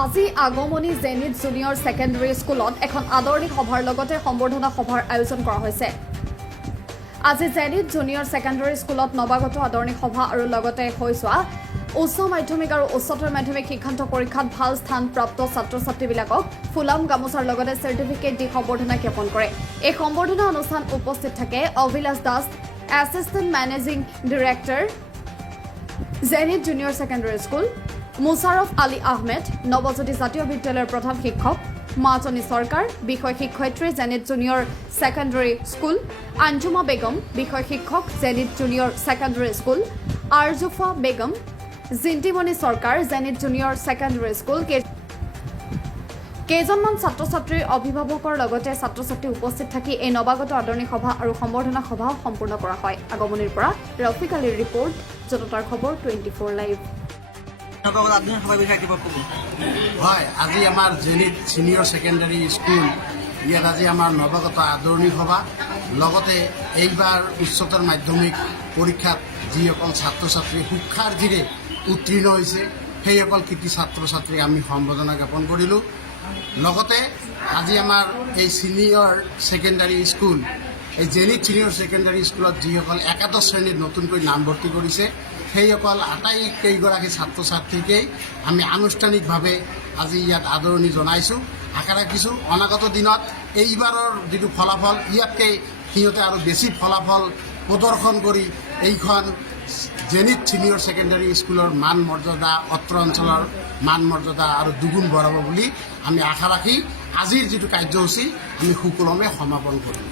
আজি আগমনী zenith junior secondary স্কুলত এখন আদৰণি সভাৰ লগতে সম্বৰ্ধনা সভাৰ আয়োজন কৰা হৈছে। আজি জেনিথ জুনিয়ৰ ছেকেণ্ডেৰী স্কুলত নৱাগত আদৰণি সভা আৰু লগতে হৈছোৱা উচ্চ মাধ্যমিক আৰু উচ্চতৰ মাধ্যমিক শিক্ষান্ত পৰীক্ষাত ভাল স্থান প্ৰাপ্ত ছাত্ৰ ছাত্ৰীবিলাকক ফুলাম গামোচাৰ লগতে চাৰ্টিফিকেট দি সম্বৰ্ধনা জ্ঞাপন কৰে। এই সম্বৰ্ধনা অনুষ্ঠান উপস্থিত থাকে Abhilash Das, assistant managing director, Zenith junior secondary school, Musharaf Ali Ahmed, Nabajyoti জাতীয় বিদ্যালয়ৰ প্ৰধান শিক্ষক, মাজনী চৰকাৰ, বিষয় শিক্ষয়িত্ৰী, Zenith junior secondary school, Anjuma Begum, বিষয় শিক্ষক, Zenith junior secondary school, Arjufa Begum, Jintimoni Sarkar, Zenith junior secondary school. কেইজনমান ছাত্ৰ ছাত্ৰীৰ অভিভাৱকৰ লগতে ছাত্ৰ ছাত্ৰী উপস্থিত থাকি এই নৱাগত আদৰণি সভা আৰু সম্বৰ্ধনা সভা সম্পূৰ্ণ কৰা হয়। আগমনীৰ পৰা ৰফিক আলীৰ ৰিপৰ্ট, জনতাৰ খবৰ 24 লাইভ। হয়, আজি আমাৰ জেনিথ ছিনিয়ৰ ছেকেণ্ডেৰী স্কুল ইয়াত আজি আমাৰ নৱাগত আদৰণি সভা, লগতে এইবাৰ উচ্চতৰ মাধ্যমিক পৰীক্ষাত যিসকল ছাত্ৰ ছাত্ৰী সুখ্যাতিৰে উত্তীৰ্ণ হৈছে সেইসকল কৃতি ছাত্ৰ ছাত্ৰীক আমি সম্বৰ্ধনা জ্ঞাপন কৰিলোঁ। লগতে আজি আমাৰ এই ছিনিয়ৰ ছেকেণ্ডেৰী স্কুল, এই জেনিথ ছিনিয়ৰ ছেকেণ্ডেৰী স্কুলত যিসকল একাদশ শ্ৰেণীত নতুনকৈ নামভৰ্তি কৰিছে সেইসকল আটাইকেইগৰাকী ছাত্ৰ ছাত্ৰীকেই আমি আনুষ্ঠানিকভাৱে আজি ইয়াত আদৰণি জনাইছোঁ। আশা ৰাখিছোঁ অনাগত দিনত এইবাৰৰ যিটো ফলাফল ইয়াতকৈ সিহঁতে আৰু বেছি ফলাফল প্ৰদৰ্শন কৰি এইখন জেনিথ ছিনিয়ৰ ছেকেণ্ডেৰী স্কুলৰ মান মৰ্যাদা, অত্ৰ অঞ্চলৰ মান মৰ্যাদা আৰু দুগুণ বঢ়াব বুলি আমি আশা ৰাখি আজিৰ যিটো কাৰ্যসূচী আমি সুকলমে সমাপন কৰিম।